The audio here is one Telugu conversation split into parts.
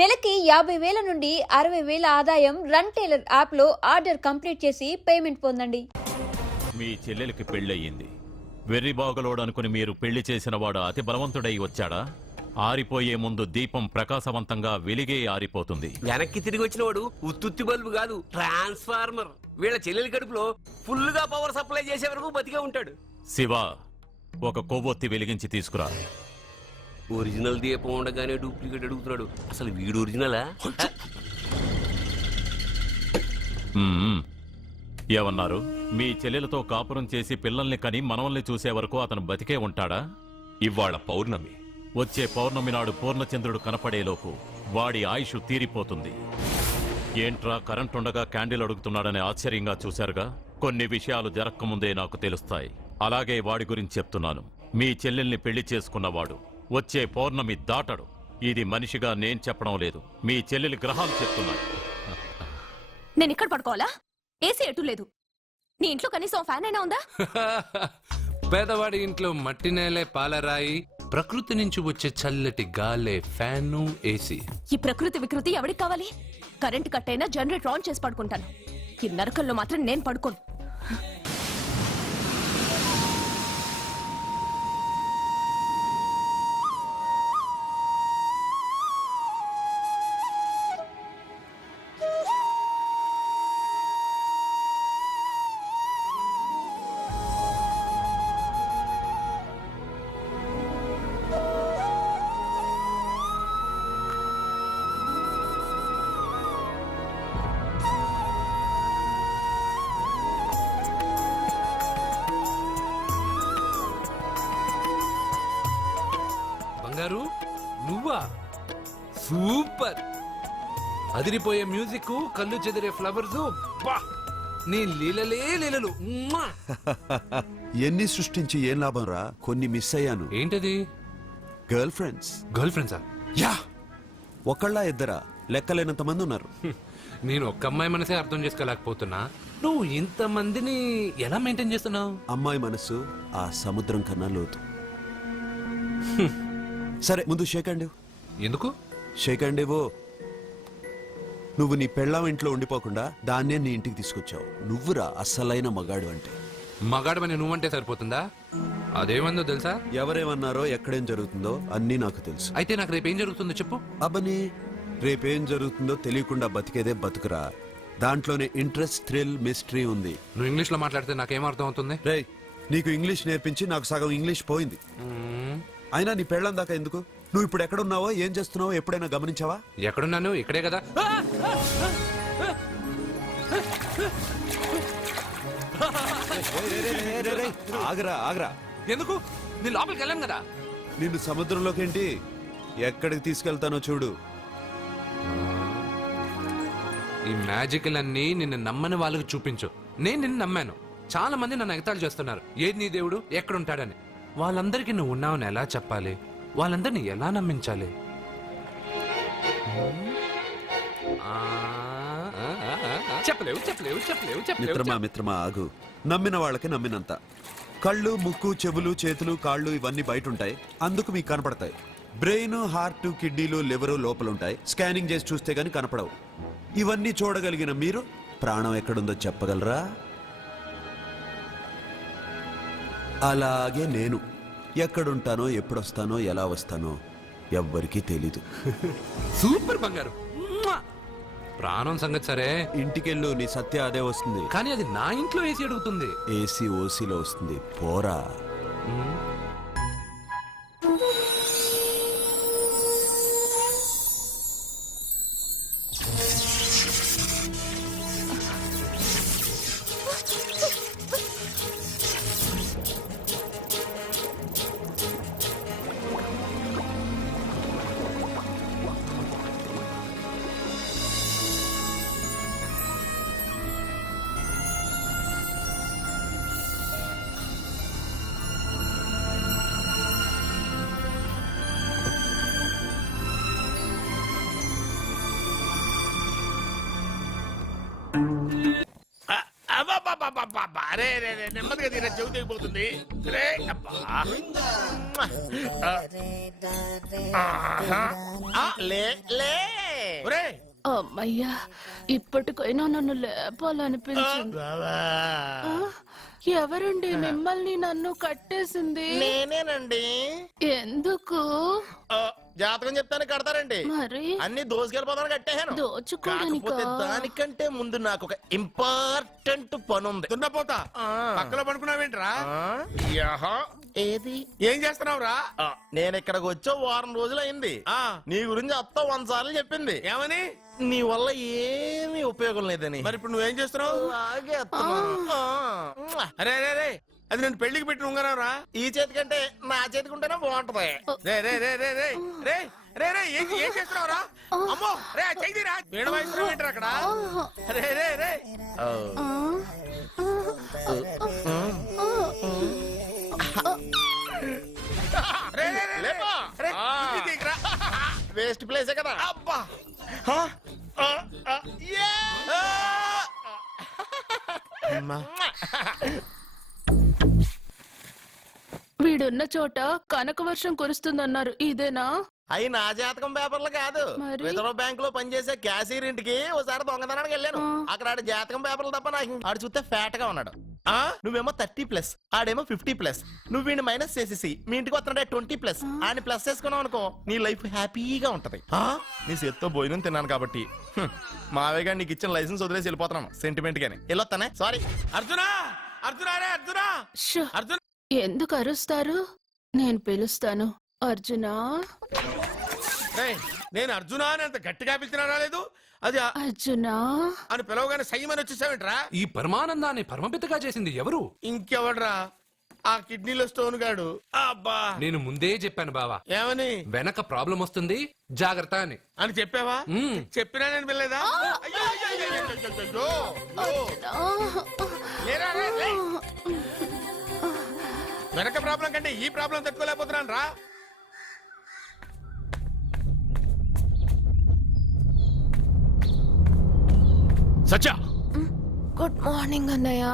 నెలకి 50,000 నుండి 60,000 ఆదాయం రన్ టైలర్ యాప్లో ఆర్డర్ కంప్లీట్ చేసి పేమెంట్ పొందండి. మీ చెల్లెలికి పెళ్ళయింది. వెర్రి బాగలోడు అనుకుని మీరు పెళ్లి చేసిన వాడు అతి బలవంతుడై వచ్చాడా? ఆరిపోయే ముందు దీపం ప్రకాశవంతంగా వెలిగే ఆరిపోతుంది. వెనక్కి తిరిగి వచ్చిన వాడు ఉత్తుత్తి బల్బు కాదు, ట్రాన్స్ఫార్మర్. వీళ్ళ చెల్లెలి కడుపులో ఫుల్ గా పవర్ సప్లై చేసే వరకు బతికే ఉంటాడు. శివ, ఒక కొవ్వొత్తి వెలిగించి తీసుకురా. ఒరిజినల్ దీపం ఉండగానే డూప్లికేట్ అడుగుతున్నాడు. అసలు వీడు ఒరిజినలా? ఏమన్నారు? మీ చెల్లెలతో కాపురం చేసి పిల్లల్ని కని మనవల్ని చూసే వరకు అతను బతికే ఉంటాడా? ఇవాళ పౌర్ణమి. వచ్చే పౌర్ణమి నాడు పూర్ణచంద్రుడు కనపడేలోపు వాడి ఆయుష్ తీరిపోతుంది. ఏంట్రా కరెంటుండగా క్యాండిల్ అడుగుతున్నాడని ఆశ్చర్యంగా చూశారుగా? కొన్ని విషయాలు జరక్కముందే నాకు తెలుస్తాయి. అలాగే వాడి గురించి చెప్తున్నాను. మీ చెల్లెల్ని పెళ్లి చేసుకున్నవాడు వచ్చే పౌర్ణమి దాటడు. ఇది మనిషిగా నేను చెప్పడం లేదు, మీ చెల్లెలి గ్రహాలు చెప్తున్నాయి. నేను ఇక్కడ పడుకోవాలా? ఏసీ ఎటు లేదు. నీ ఇంట్లో కనీసం ఫ్యాన్ అయినా ఉందా? పేదవాడి ఇంట్లో మట్టి నేలే పాలరాయి, ప్రకృతి నుంచి వచ్చే చల్లటి గాలే ఫ్యాను, ఏసీ. ఈ ప్రకృతి వికృతి ఎవరికి కావాలి? కరెంట్ కట్ అయినా జనరేటర్ ఆన్ చేసి పడుకుంటాను. ఈ నరకల్లో మాత్రం నేను పడుకోను. బంగారు, నువ్వా? సూపర్! అదిరిపోయే మ్యూజిక్, కళ్ళు చెదిరే ఫ్లవర్స్. నీ లీలలే లీలలు. ఎన్ని సృష్టించి ఏం లాభం రా? కొన్ని మిస్ అయ్యాను. ఏంటది? Girl friends. గర్ల్ ఫ్రెండ్సా? యా, ఒకళ్ళ ఇద్దరా? లెక్కలేనంత మంది ఉన్నారు. నేను ఒక్క అమ్మాయి మనసే అర్థం చేసుకోలేకపోతున్నా. నువ్వు ఇంతమందిని ఎలా మెయింటైన్ చేస్తున్నావు? అమ్మాయి మనసు ఆ సముద్రం కన్నా లోతు. సరే, ముందు షేక్ హ్యాండ్. ఎందుకు షేక్ హ్యాండ్ ఇవ్వు. నువ్వు నీ పెళ్ళాం ఇంట్లో ఉండిపోకుండా దాన్నే నీ ఇంటికి తీసుకొచ్చావు. నువ్వురా అసలైన మగాడు అంటే. మగాడమని నువ్వంటే సరిపోతుందా? అదేమందో తెలుసా? ఎవరేమన్నారో, ఎక్కడేం జరుగుతుందో అన్నీ నాకు తెలుసు. అయితే నాకు రేపు ఏం జరుగుతుందో చెప్పు. అబ్బని, రేపేం జరుగుతుందో తెలియకుండా బతికేదే బతుకురా. దాంట్లోనే ఇంట్రెస్ట్, థ్రిల్, మిస్టరీ ఉంది. నువ్వు ఇంగ్లీష్ లో మాట్లాడితే నాకేం అర్థం అవుతుంది? రేయ్, నీకు ఇంగ్లీష్ నేర్పించి నాకు సగం ఇంగ్లీష్ పోయింది. అయినా నీ పెళ్ళం దాకా ఎందుకు? నువ్వు ఇప్పుడు ఎక్కడున్నావో, ఏం చేస్తున్నావో ఎప్పుడైనా గమనించావా? ఎక్కడున్నాను? ఇక్కడే కదా. ఆగరా ఆగరా. ఎందుకు? నీ లోపలికి వెళ్ళాను కదా. నిన్ను సముద్రంలోకేంటి, ఎక్కడికి తీసుకెళ్తానో చూడు. ఈ మ్యాజిక్లన్నీ నిన్ను నమ్మని వాళ్ళకి చూపించు. నేను నిన్ను నమ్మాను. చాలా మంది నన్ను ఎగతాళి చేస్తున్నారు. ఏది నీ దేవుడు, ఎక్కడుంటాడని. వాళ్ళందరికీ నువ్వు ఉన్నావని ఎలా చెప్పాలి? వాళ్ళందరినీ ఎలా నమ్మించాలి? చెప్పలేవు చెప్పలేవు చెప్పలేవు మిత్రమా చెప్పలేవు. మిత్రమా ఆగు. నమ్మిన వాళ్ళకి నమ్మినంత. కళ్ళు, ముక్కు, చెవులు, చేతులు, కాళ్ళు ఇవన్నీ బయట ఉంటాయి, అందుకు మీకు కనపడతాయి. బ్రెయిన్, హార్ట్, కిడ్నీలు, లివరు లోపలుంటాయి. స్కానింగ్ చేసి చూస్తే గానీ కనపడవు. ఇవన్నీ చూడగలిగిన మీరు ప్రాణం ఎక్కడుందో చెప్పగలరా? అలాగే నేను ఎక్కడుంటానో, ఎప్పుడొస్తానో, ఎలా వస్తానో ఎవ్వరికీ తెలీదు. సూపర్ బంగారు. ప్రాణం సంగతి సరే, ఇంటికెళ్ళు, నీ సత్య అదే వస్తుంది. కానీ అది నా ఇంట్లో ఏసీ అడుగుతుంది. ఏసీ ఓసీలో వస్తుంది, పోరా. నెమ్మదిగా తీరా, చెవి తెగిపోతుంది. లే లే ఒరేయ్ అమ్మయ్యా ఇప్పటికైనా నన్ను లేపాలనిపించింది. ఆ, ఎవరండి మిమ్మల్ని నన్ను కట్టేసింది? నేనేనండి. ఎందుకు? జాతకం చెప్తాను కడతారండి. మరి అన్ని దోసుకెళ్ళిపోతాను కట్టేహాను. దోచుకోవడానికా? కాకపోతే దానికంటే ముందు నాకు ఒక ఇంపార్టెంట్ పని ఉంది. దున్నపోతా పక్కలో పడుకున్నావేంట్రా? ఏది ఏం చేస్తున్నావురా? నేను ఇక్కడికి వచ్చే వారం రోజులు అయింది. నీ గురించి అత్త 100 సార్లు చెప్పింది. ఏమని? నీ వల్ల ఏమీ ఉపయోగం లేదని. మరి ఇప్పుడు నువ్వేం చేస్తున్నావు? అలాగే అత్తమా. అరే అరే రే, అది నేను పెళ్లికి పెట్టిన ఉంగరం రా. ఈ చేతి కంటే నా చేతికి ఉంటేనే బాగుంటది. రే రే రే రే రే రే రే రే ఏం చేస్తున్నావురా? అమ్మో రే చెయ్యిరా. వేణు వాయిస్తున్నావు ఏంట్రా అక్కడ? రే రే రే రే రే రే లేపా. రే, ఇది తీయకురా. వేస్ట్ ప్లేసే కదా. అబ్బా వీడున్న చోట కనక వర్షం కురుస్తుందన్నారు, ఇదేనా? అయి నా జాతకం పేపర్లు కాదు. మరి? రిజర్వ్ బ్యాంక్ లో పనిచేసే క్యాషియర్ ఇంటికి ఒకసారి దొంగతనానికి వెళ్ళాను. అక్కడ ఆడి జాతకం పేపర్లు తప్ప నాకు ఆడు చూస్తే ఫ్యాట్ గా ఉన్నాడు. నువ్వేమో 30+, ఆడేమో 50+. నువ్వు వీడిని మైనస్ చేసేసి మీ ఇంటికి వస్తున్నాడే 20+. ఆయన ప్లస్ చేసుకున్నావు అనుకో, నీ లైఫ్ హ్యాపీగా ఉంటది. నీ చేత్తో భోజనం తిన్నాను కాబట్టి మావేగా నీకు ఇచ్చిన లైసెన్స్ వదిలేసి వెళ్ళిపోతున్నాను సెంటిమెంట్ గానీ. వెళ్ళొస్తానే. సారీ. అర్జునా అర్జునా రే అర్జునా షో, అర్జున్ ఎందుకు అరుస్తారు? నేను పిలుస్తాను. అర్జునా, రేయ్, నేను అర్జునా అని అంత గట్టిగా పిలిచినా రాలేదు. అది అర్జునా అని పిలవగానే సైమని వచ్చేసావేంట్రా? ఈ పరమానందాన్ని పరమపితగా చేసింది ఎవరు? ఇంకెవడ్రా? ఆ కిడ్నీలో స్టోన్ గాడు. అబ్బా, నేను ముందే చెప్పాను బావా, ఏమని వెనక ప్రాబ్లం వస్తుంది, జాగ్రత్త అని. అని చెప్పావా? మ్మ్. చెప్పినా నేను వెళ్ళలేదా? అయ్యో, అయ్యో, అయ్యో, అయ్యో, అయ్యో, అయ్యో. లేరా, రే, లే. వెనక ప్రాబ్లం కంటే ఈ ప్రాబ్లం తట్టుకోలేకపోతున్నాను రా. సత్య, గుడ్ మార్నింగ్ అన్నయ్య.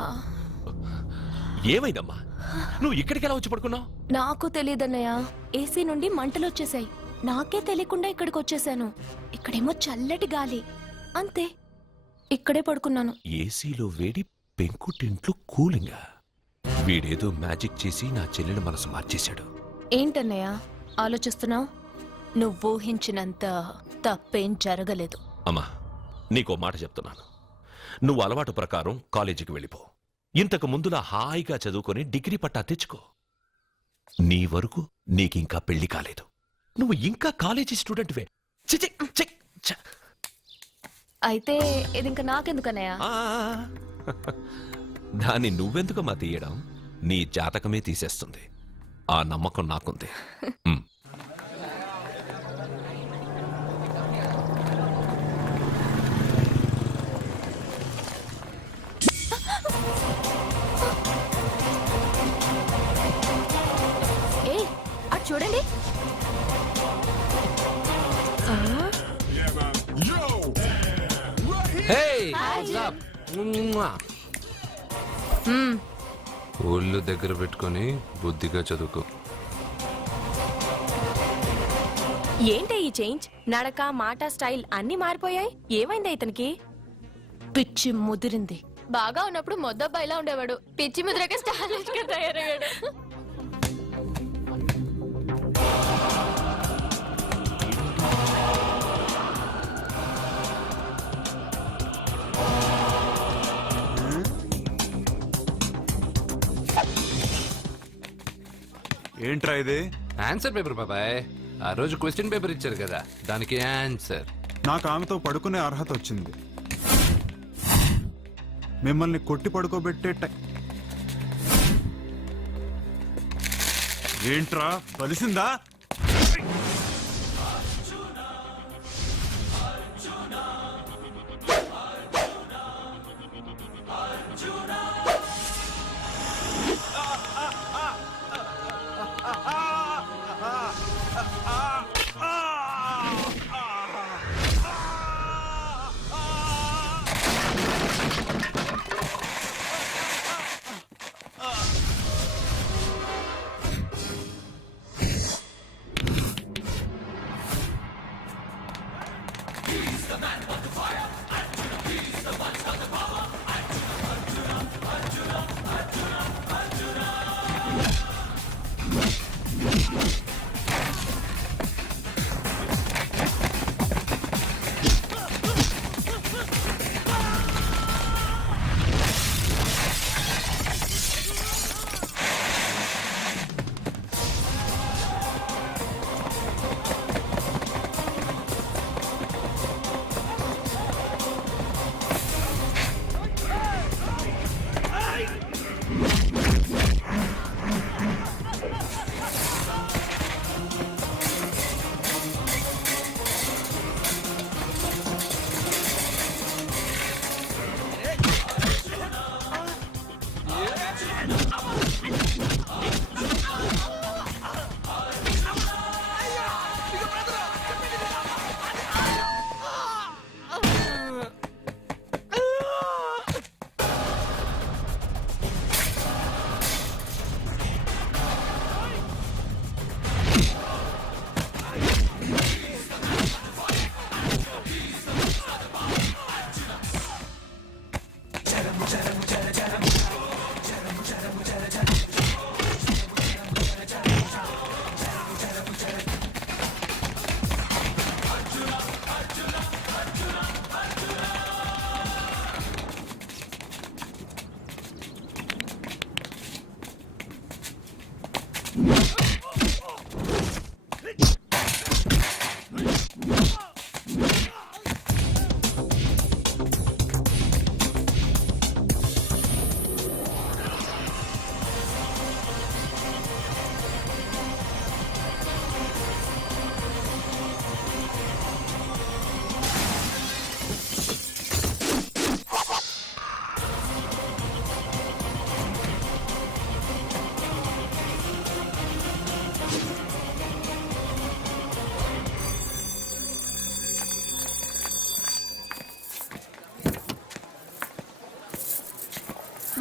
ఏమైందమ్మా? నువ్వు ఇక్కడికి ఎలా వచ్చి పడుకున్నావు? నాకు తెలియదన్నయ్య, ఏసీ నుండి మంటలు వచ్చేసాయి. నాకే తెలియకుండా ఇక్కడికి వచ్చేసాను. ఇక్కడేమో చల్లటి గాలి, అంతే. ఇక్కడే పడుకున్నాను. ఏసీలో వేడి, పెంకుటింట్లో కూలింగా. వీడేదో మ్యాజిక్ చేసి నా చెల్లెల మనసు మార్చేశాడు. ఏంటన్నయ్య ఆలోచిస్తున్నావు? నువ్వు ఊహించినంత తప్పేం జరగలేదు. అమ్మా, నీకో మాట చెప్తున్నాను. నువ్వు అలవాటు ప్రకారం కాలేజీకి వెళ్ళిపో. ఇంతకు ముందులా హాయిగా చదువుకొని డిగ్రీ పట్టా తెచ్చుకో. నీ వరకు నీకింకా పెళ్లి కాలేదు. నువ్వు ఇంకా కాలేజీ స్టూడెంట్వే. చి, చి, చి, ఛ. అయితే ఇది ఇంకా నాకెందుకన్నయ్య? ఆ, దాన్ని నువ్వెందుకమ్మా తీయడం? నీ జాతకమే తీసేస్తుంది. ఆ నమ్మకం నాకుంది. ఉమ్. ఏ అటు చూడండి. Hey, what's up? Mwah. ఒళ్ళు దగ్గర పెట్టుకొని బుద్ధిగా చదువుకో. ఏంటి ఈ చేంజ్? నడక, మాట, స్టైల్ అన్ని మారిపోయాయి. ఏమైంది ఇతనికి? పిచ్చి ముదిరింది. బాగా ఉన్నప్పుడు మొద్దబ్బాయిలా ఉండేవాడు. పిచ్చి ముద్రకే స్టైలిష్ గా తయారయ్యాడు. ఏంట్రా ఇది? ఆన్సర్ పేపర్ బాబాయ్. ఆ రోజు క్వశ్చన్ పేపర్ ఇచ్చారు కదా, దానికి ఆన్సర్. నాకు ఆమెతో పడుకునే అర్హత వచ్చింది. మిమ్మల్ని కొట్టి పడుకోబెట్టే ఏంట్రా కలిసిందా?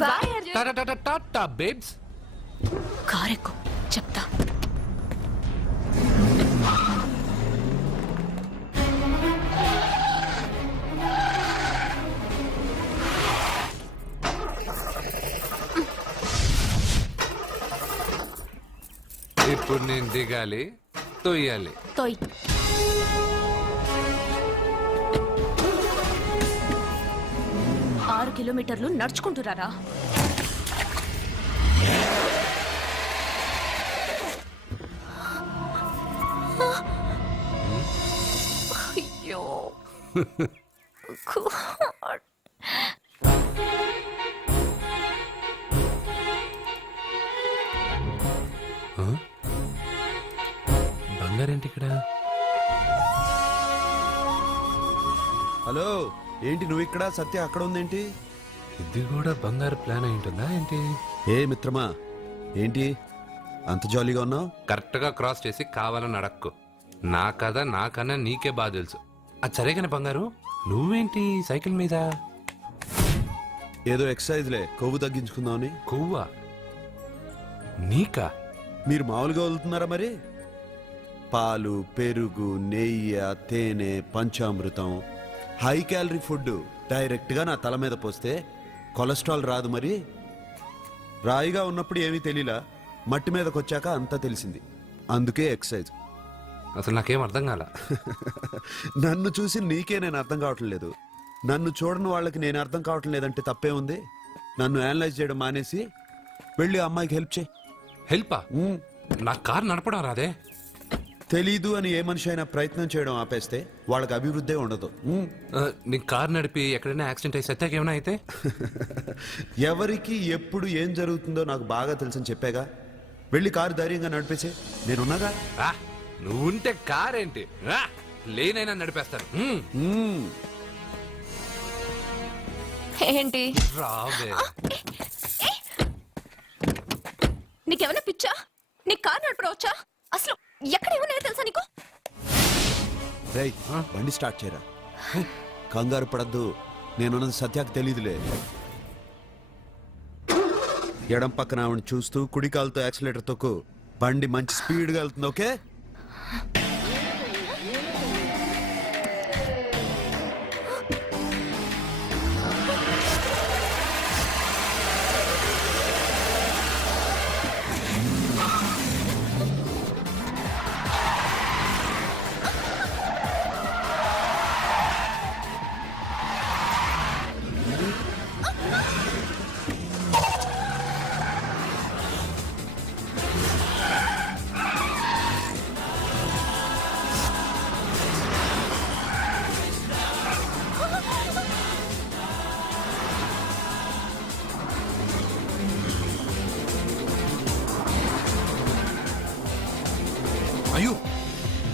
బాయ్ అర్జున్. టాటా బేబ్స్. కారెక్కు చెప్తా. ఇప్పుడు నేను దిగాలి, తొయ్యాలి. తోయ్. ఆరు కిలోమీటర్లు నడుచుకుంటురారా? అయ్యో బంగారేంటి ఇక్కడ? హలో, ఏంటి నువ్వు ఇక్కడ, సత్య అక్కడ ఉందేంటి? ఇది కూడా బంగారు ప్లాన్ అయి ఉంటుందా ఏంటి? ఏ మిత్రమా, ఏంటి అంత జాలీగా ఉన్నావు? కరెక్ట్ గా క్రాస్ చేసి కావాలని అడక్కు. నా కథ నాకన్నా నీకే బాగా తెలుసు. అది సరే కానీ బంగారు, నువ్వేంటి సైకిల్ మీద? ఏదో ఎక్సర్సైజ్లే, కొవ్వు తగ్గించుకుందామని. కొవ్వా? నీకా? మీరు మామూలుగా వదులుతున్నారా మరి? పాలు, పెరుగు, నెయ్యి, తేనె, panchamrutham, high calorie food direct గా నా తల మీద పోస్తే కొలెస్ట్రాల్ రాదు మరి. రాయిగా ఉన్నప్పుడు ఏమీ తెలియలా, మట్టి మీదకి వచ్చాక అంతా తెలిసింది. అందుకే ఎక్సర్సైజ్. అసలు నాకేం అర్థం కాల. నన్ను చూసి నీకే నేను అర్థం కావటం లేదు, నన్ను చూడని వాళ్ళకి నేను అర్థం కావటం లేదంటే తప్పే ఉంది. నన్ను అనలైజ్ చేయడం మానేసి వెళ్ళి అమ్మాయికి హెల్ప్ చేయి. హెల్పా? నా కార్ నడపడం రాదే. తెలీదు అని ఏ మనిషి అయినా ప్రయత్నం చేయడం ఆపేస్తే వాళ్ళకి అభివృద్ధే ఉండదు. నీ కార్ నడిపి ఎక్కడైనా యాక్సిడెంట్ అయి సత్యాకి ఏమైనా అయితే? ఎవరికి ఎప్పుడు ఏం జరుగుతుందో నాకు బాగా తెలుసని చెప్పాగా. వెళ్ళి కారు ధైర్యంగా నడిపేసే, నేనున్నాగా. ఆ, నువ్వుంటే కార్ ఏంటి, లేనైనా నడిపేస్తాను. ఏంటి? రావే. నీకేమైనా పిచ్చా? నీ కార్ నడపడవచ్చా? అసలు ఎక్కడ ఏమన్నా తెలుసా నీకు? రేయ్, బండి స్టార్ట్ చేయరా. కంగారు పడద్దు, నేనున్నది సత్యాకి తెలీదులే. ఎడం పక్కన ఆవిడ చూస్తూ కుడి కాలుతో యాక్సిలేటర్ తొక్కు. బండి మంచి స్పీడ్గా వెళ్తుంది. ఓకే?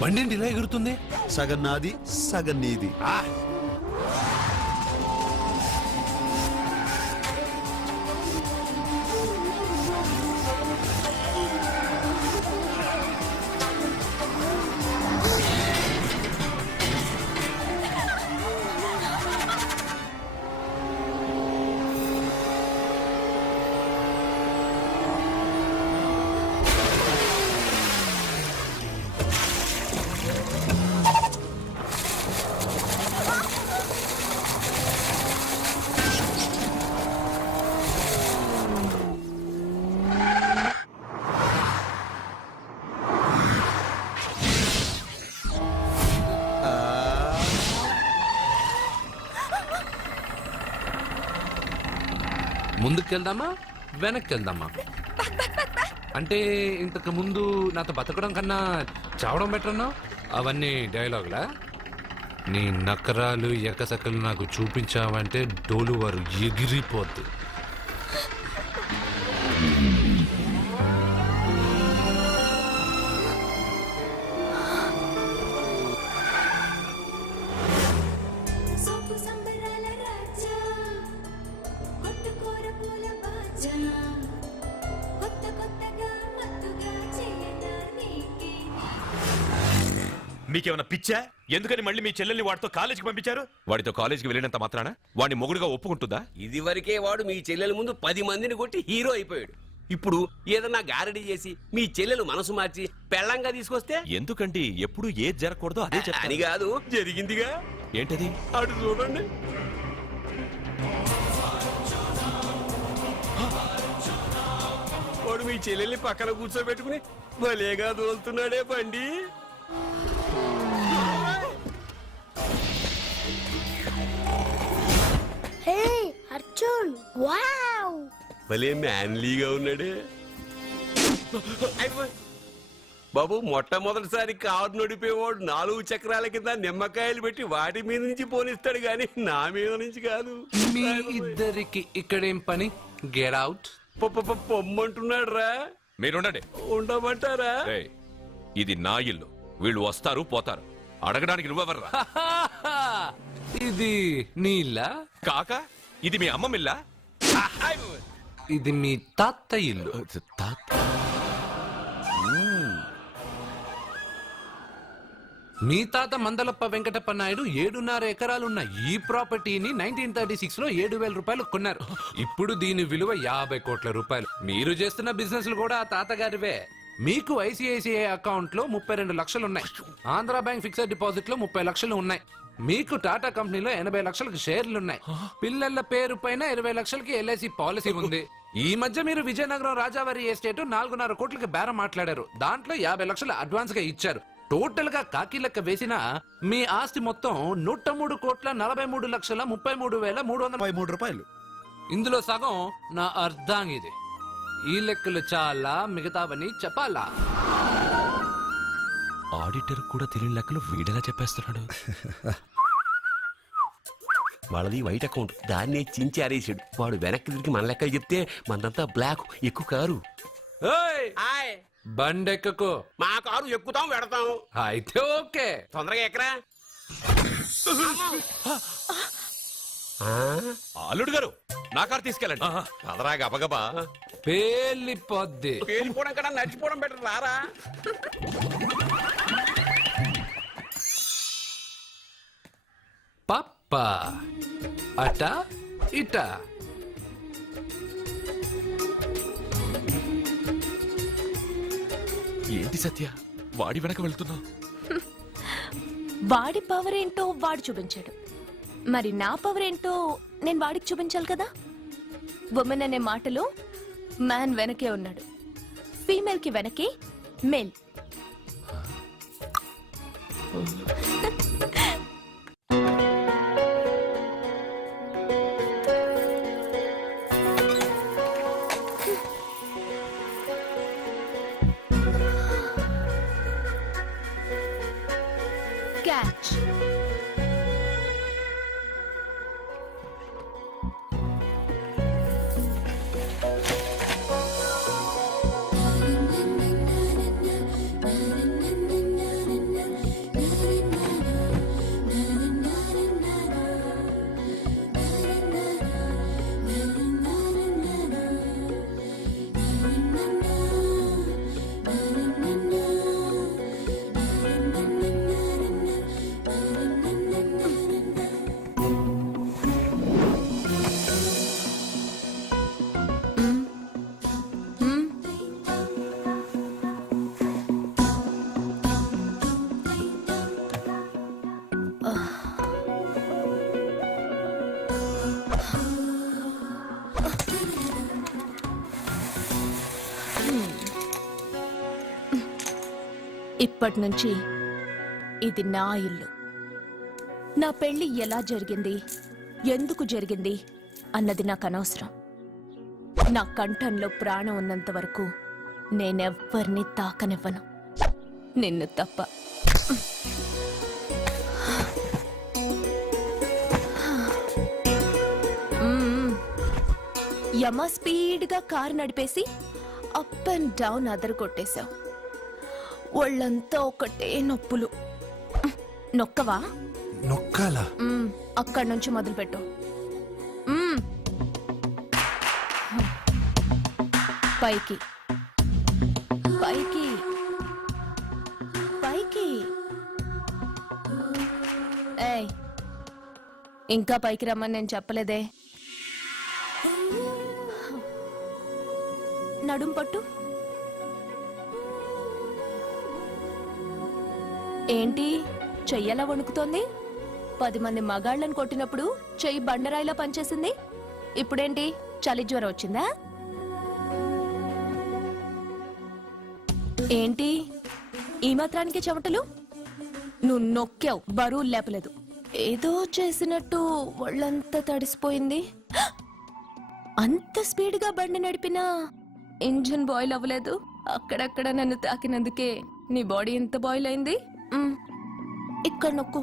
బండి ఏంటి ఇలా ఎగురుతుంది? సగం నాది సగం నీది. ముందుకెళ్దామా వెనక్కి వెళ్దామా? అంటే ఇంతకు ముందు నాతో బతకడం కన్నా చావడం బెటర్ అన్నావు. అవన్నీ డైలాగులా? నీ నకరాలు ఎకసకలు నాకు చూపించావంటే డోలు వారు ఎగిరిపోద్ది. మీకేమైనా పిచ్చా? ఎందుకని మళ్ళీ మీ చెల్లెల్ని వాడితో కాలేజీకి పంపించారు? వాడితో కాలేజీకి వెళ్ళినంత మాత్రాన వాడిని మొగుడుగా ఒప్పుకుంటుందా? ఇది వరకే వాడు మీ చెల్లెల ముందు 10 మందిని కొట్టి హీరో అయిపోయాడు. ఇప్పుడు ఏదన్నా గారడీ చేసి మీ చెల్లెలు మనసు మార్చి పెళ్ళంగా తీసుకొస్తే ఎందుకండి ఎప్పుడు ఏది జరగకూడదో అదే అని చెప్తాను. కాదు, జరిగిందిగా. ఏంటది? అటు చూడండి. వాడు మీ చెల్లెల్ని పక్కన కూర్చోబెట్టుకుని భలేగా దోలుతున్నాడే బండి. అర్జున్ వావ్, భలే మ్యాన్లీగా ఉన్నాడే. బాబు, మొట్టమొదటిసారి కారు నడిపేవాడు 4 చక్రాల కింద నిమ్మకాయలు పెట్టి వాటి మీద నుంచి పోనిస్తాడు గాని నా మీద నుంచి కాదు. మీ ఇద్దరికి ఇక్కడేం పని? Get out. పొమ్మంటున్నాడు రా. మీరుండండి. ఉండమంటారా? ఏయ్, ఇది నా ఇల్లు. వీళ్ళు వస్తారు పోతారు. అడగడానికి నువ్వెవర్రా? ఇది నీళ్ళ కాక ఇది మీ అమ్మమిల్లా? ఇది మీ తాత ఇల్లు. మీ తాత మందలప్ప వెంకటప్ప నాయుడు 7.5 ఎకరాలున్న ఈ ప్రాపర్టీని 1936 లో 7,000 రూపాయలు కొన్నారు. ఇప్పుడు దీని విలువ 50 కోట్ల రూపాయలు. మీరు చేస్తున్న బిజినెస్లు కూడా ఆ తాతగారివే. మీకు ఐసిఐసిఐ అకౌంట్ లో 32 లక్షలు ఉన్నాయి. ఆంధ్రా బ్యాంక్ ఫిక్స్డ్ డిపాజిట్ లో 30 లక్షలు ఉన్నాయి. మీకు టాటా కంపెనీలో 80 లక్షలకు షేర్లున్నాయి. పిల్లల పేరు పైన 20 లక్షలకి ఎల్ఐసి పాలసీ ఉంది. ఈ మధ్య మీరు విజయనగరం రాజావారి ఎస్టేట్ 4.5 కోట్లకి బేరం మాట్లాడారు. దాంట్లో 50 లక్షలు అడ్వాన్స్ గా ఇచ్చారు. టోటల్ గా కాకి లెక్క వేసిన మీ ఆస్తి మొత్తం 103,43,33,333 రూపాయలు. ఇందులో సగం నా అర్ధాంగిది. ఈ లెక్కలు చాలా, మిగతావని చెప్పాలా? ఆడిటర్ కూడా తెలియని లెక్కలు వీడేలా చెప్పేస్తున్నాడు. వాళ్ళది వైట్ అకౌంట్, దాన్నే చించి ఆరేసాడు. వాడు వెనక్కి తిరిగి మన లెక్కలు చెప్తే మనదంతా బ్లాక్. ఎక్కువ కారు. బండెక్కకు. మా కారు ఎక్కుతాం పెడతాం. అయితే ఓకే, తొందరగా ఎక్కరా. అల్లుడు గారు, నా కారు తీసుకెళ్ళండి. అదరాగా అబగబా పేలిపోద్ది. పేలిపోవడం కన్నా నడిచిపోవడం బెటర్. రారా. పప్ప అట ఇట. ఏంటి సత్య, వాడి వెనక వెళ్తున్నావు? వాడి పవర్ ఏంటో వాడు చూపించాడు. మరి నా పవర్ ఏంటో నేను వాడికి చూపించాలి కదా. ఉమెన్ అనే మాటలో మ్యాన్ వెనకే ఉన్నాడు, ఫీమేల్ కి వెనకే మేల్. Catch. ఇప్పటి నుంచి ఇది నా ఇల్లు. నా పెళ్లి ఎలా జరిగింది, ఎందుకు జరిగింది అన్నది నాకు అనవసరం. నా కంఠంలో ప్రాణం ఉన్నంత వరకు నేనెవ్వరిని తాకనివ్వను, నిన్ను తప్ప. యమ స్పీడ్గా కారు నడిపేసి అప్ అండ్ డౌన్ అదరు కొట్టేశావు. ఒళ్ళంతా ఒకటే నొప్పులు. నొక్కవా? నొక్కాలా? అక్కడి నుంచి మొదలుపెట్టు. పైకి పైకి పైకి. ఏయ్, ఇంకా పైకి రమ్మని నేను చెప్పలేదే. నడుం పట్టు. ఏంటి చెయ్యలా వణుకుతోంది? 10 మంది మగాళ్ళని కొట్టినప్పుడు చెయ్యి బండరాయిలా పనిచేసింది. ఇప్పుడేంటి చలి జ్వరం వచ్చిందా? ఏంటి ఈ మాత్రానికి చెమటలు? నువ్వు నొక్కావు, బరువు లేపలేదు. ఏదో చేసినట్టు ఒళ్ళంతా తడిసిపోయింది. అంత స్పీడ్గా బండి నడిపినా ఇంజిన్ బాయిల్ అవ్వలేదు. అక్కడక్కడ నన్ను తాకినందుకే నీ బాడీ ఎంత బాయిల్ అయింది. ఇక్కడ నొక్కు.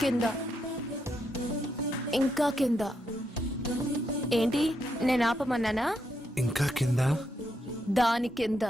కింద, ఇంకా కింద. ఏంటి నేను ఆపమన్నానా? ఇంకా కింద. దాని కింద.